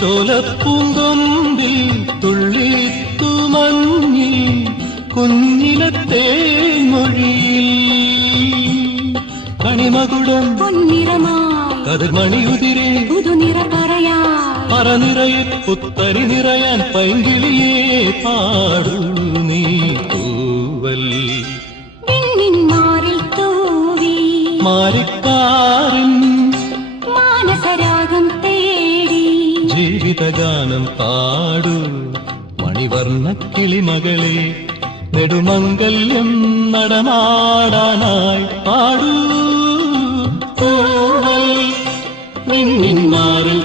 ചോലപ്പൂങ്കൊമ്പിൽ തുള്ളിത്തുമഞ്ഞി കുഞ്ഞിലത്തെ മൊഴിയിൽ കണിമകുടം കതിർമണിയുതിരെ പറനിറയെ പുത്തരി നിറയാൻ പൈങ്കിളിയെ പാടൂ നീ തൂവൽ മാരിക്കാരൻ തേടി ജീവിതഗാനം പാടൂ മണിവർണ്ണ കിളിമകളെ നെടുമംഗല്യം നടമാടാനായി പാടൂ തൂവൽ നിന്നിന്മാരിൽ